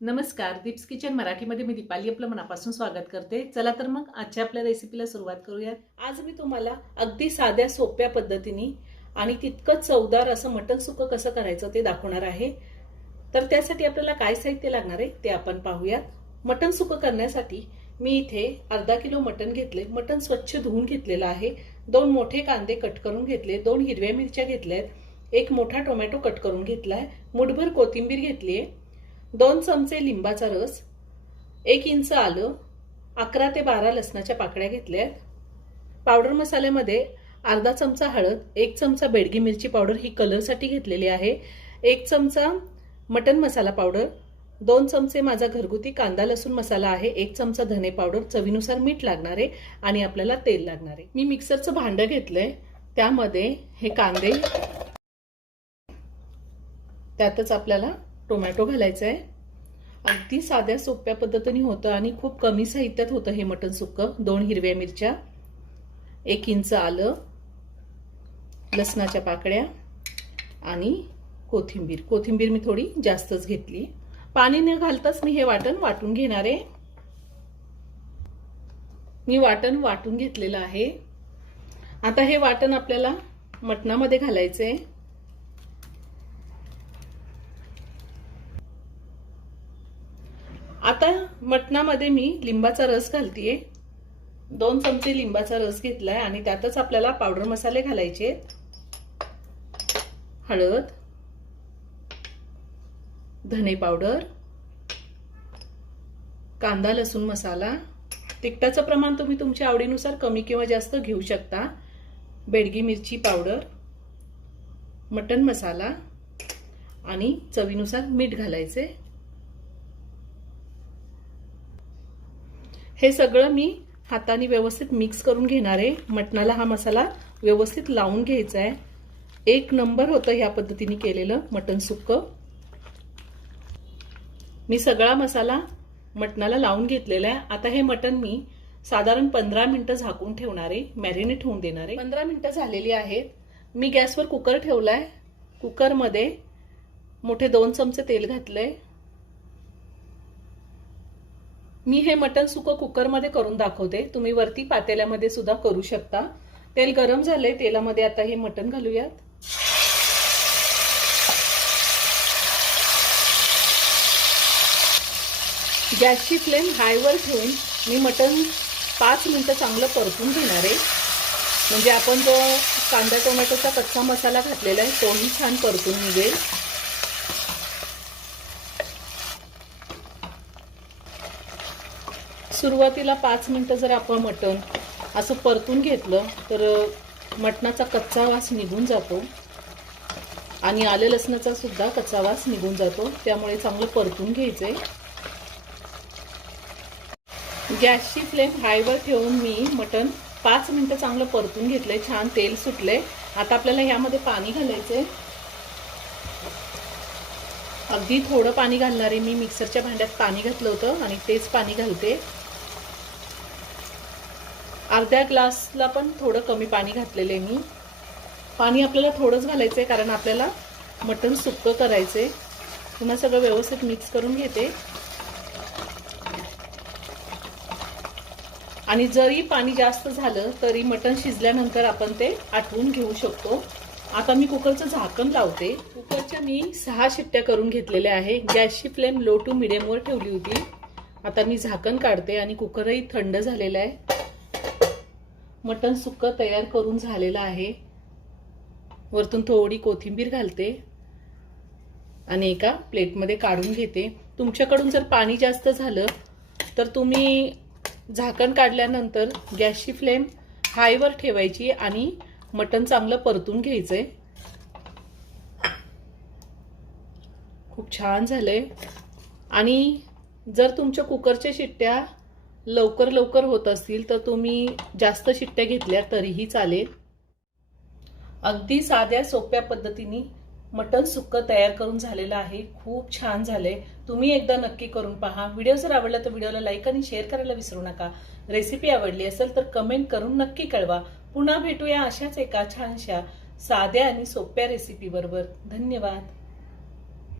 नमस्कार, दीप्स किचन मराठीमध्ये मी दीपाली आपलं मनापासून स्वागत करते। चला तर मग आजच्या आपल्या रेसिपीला सुरुवात करूयात। आज मी तुम्हाला अगदी साध्या सोप्या पद्धतीने आणि तितकंच चवदार असं मटण सुक्कं कसं करायचं ते दाखवणार आहे। तर त्यासाठी आपल्याला काय साहित्य लागणार आहे ते आपण पाहूयात। मटण सुक्कं करण्यासाठी मी इथे अर्धा किलो मटण घेतले। मटण स्वच्छ धुवून घेतलेलं आहे। 2 मोठे कांदे कट करून घेतले, 2 हिरव्या मिरच्या घेतल्यात, 1 मोठा टोमॅटो कट करून घेतलाय, मुठभर कोथिंबीर घेतलीये, 2 चमचे लिंबाचा रस, 1 इंच आलं, 11 ते 12 लसणाच्या पाकळ्या घेतल्यात। पावडर मसाल्यामध्ये अर्धा चमचा हळद, 1 चमचा बेडगी मिरची पावडर ही कलरसाठी घेतलेली आहे, 1 चमचा मटन मसाला पावडर, 2 चमचे माझा घरगुती कांदा लसूण मसाला आहे, 1 चमचा धने पावडर, चवीनुसार मीठ लागणार आहे आणि आपल्याला तेल लागणार आहे। मी मिक्सरचं भांडं घेतलंय, त्यामध्ये हे कांदे, त्यातच आपल्याला टोमॅटो घालायचा आहे। अगदी साध्या सोप्या पद्धतीने होतं आणि खूप कमी साहित्यात होतं हे मटण सुक्कं। 2 हिरव्या मिरच्या, 1 इंच आलं, लसणाच्या पाकळ्या आणि कोथिंबीर मी थोडी जास्तच घेतली। पाणी न घालताच मी हे वाटण वाटून घेणार आहे। मी वाटण वाटून घेतलेलं आहे। आता हे वाटण आपल्याला मटणामध्ये घालायचंय। आता मटणामध्ये मी लिंबाचा रस घालतीये। 2 चमचे लिंबाचा रस घेतलाय आणि त्यातच आपल्याला पावडर मसाले घालायचे। हळद, धने पावडर, कांदा लसूण मसाला, तिखटाचं प्रमाण तुम्ही तुमच्या आवडीनुसार कमी किंवा जास्त घेऊ शकता, बेडगी मिरची पावडर, मटण मसाला आणि चवीनुसार मीठ घालायचे। हे सगळं मी हाताने व्यवस्थित मिक्स करून घेणार आहे। मटणाला हा मसाला व्यवस्थित लावून घ्यायचा आहे। 1 नंबर होतं ह्या पद्धतीने केलेलं मटण सुक्कं। मी सगळा मसाला मटणाला लावून घेतलेला आहे। आता हे मटण मी साधारण 15 मिनिटं झाकून ठेवणार आहे, मॅरिनेट होऊन देणार आहे। 15 मिनिटं झालेली आहेत। मी गॅसवर कुकर ठेवलाय। कुकरमध्ये मोठे 2 चमचे तेल घातलंय। मी हे मटण सुक्कं कुकरमध्ये करून दाखवते, तुम्ही वरती पातेल्यामध्ये सुद्धा करू शकता। तेल गरम झालंय, तेलामध्ये आता हे मटण घालूयात। गॅसची फ्लेम हायवर ठेवून मी मटण 5 मिनिटं चांगलं परतून घेणार आहे, म्हणजे आपण जो कांदा टोमॅटोचा कच्चा मसाला घातलेला आहे तोही छान परतून निघेल। सुरुवातीला 5 मिनिटं जर आपण मटण असं परतून घेतलं तर मटणाचा कच्चा वास निघून जातो आणि आले लसणाचा सुद्धा कच्चा वास निघून जातो, त्यामुळे चांगलं परतून घ्यायचंय। गॅसची फ्लेम हायवर ठेवून मी मटण 5 मिनिटं चांगलं परतून घेतलंय, छान तेल सुटलंय। आता आपल्याला यामध्ये पाणी घालायचंय। अगदी थोडं पाणी घालणार आहे। मी मिक्सरच्या भांड्यात पाणी घातलं होतं आणि तेच पाणी घालते। अर्ध्या ग्लासला पण थोडं कमी पाणी घातलेलं आहे मी। पाणी आपल्याला थोडंच घालायचंय कारण आपल्याला मटण सुक्कं करायचंय। पुन्हा सगळं व्यवस्थित मिक्स करून घेते आणि जरी पाणी जास्त झालं तरी मटण शिजल्यानंतर आपण ते आटवून घेऊ शकतो। आता मी कुकरचं झाकण लावते। कुकरच्या मी 6 शिट्ट्या करून घेतलेल्या आहे। गॅसची फ्लेम लो टू मीडियम वर ठेवली होती। आता मी झाकण काढते आणि कुकरही थंड झालेला आहे। मटण सुक्कं तयार करून झालेलं आहे। वरतून थोडी कोथिंबीर घालते आणि एका प्लेटमध्ये काढून घेते। तुमच्याकडून जर पाणी जास्त झालं तर तुम्ही झाकण काढल्यानंतर गॅसची फ्लेम हायवर ठेवायची आणि मटण चांगलं परतून घ्यायचंय। खूप छान झालंय। आणि जर तुमच्या कुकरच्या शिट्ट्या लवकर होत असतील तर तुम्ही जास्त शिट्ट्या घेतल्या तरीही चालेल। अगदी साध्या सोप्या पद्धतीने मटण सुक्कं तयार करून झालेलं आहे। खूप छान झालंय। तुम्ही एकदा नक्की करून पहा। व्हिडिओ जर आवडला तर व्हिडिओला लाईक आणि शेअर करायला विसरू नका। रेसिपी आवडली असेल तर कमेंट करून नक्की कळवा। पुन्हा भेटूया अशाच एका छानशा साध्या आणि सोप्या रेसिपी बरोबर। धन्यवाद।